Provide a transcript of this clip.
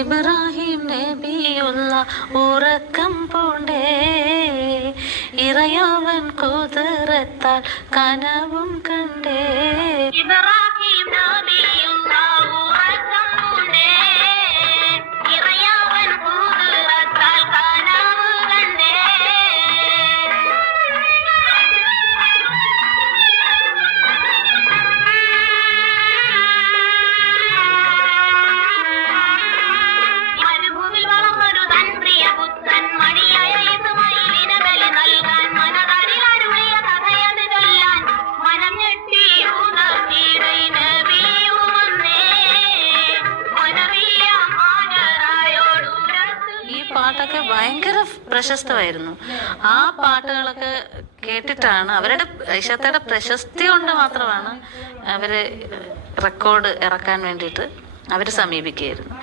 ഇബ്രാഹിം നബിയുള്ള ഉറക്കം പൂണ്ടേ, ഇറയവൻ കുതിരത്താൽ കനവും കണ്ടേ. ഇബ്രാഹിം നബിയുള്ള ഉറക്കം പൂണ്ടേ, ഇറയവൻ കുതിരത്താൽ കനവ് കണ്ടേ. മരുഭൂമിൽ വളർന്നൊരു തൻ പ്രിയ പുത്രൻ മടിയായ ഇസ്മായിലിന് ബലി നൽകാൻ മനതാരിൽ അരുളിയ കഥയത് ചൊല്ലാൻ മനം ഞെട്ടി യൂദയുടെ നബിയും വന്നേ. മനവില്ല ഹാജറായോടുരത്ത് ഈ പാട്ടൊക്കെ ഭയങ്കര പ്രശസ്തമായിരുന്നു. ആ പാട്ടുകളൊക്കെ കേട്ടിട്ടാണ് അവരുടെ ഐഷത്തയുടെ പ്രശസ്തി കൊണ്ട് മാത്രമാണ് അവര് റെക്കോർഡ് ഇറക്കാൻ വേണ്ടിയിട്ട് അവര് സമീപിക്കുകയായിരുന്നു.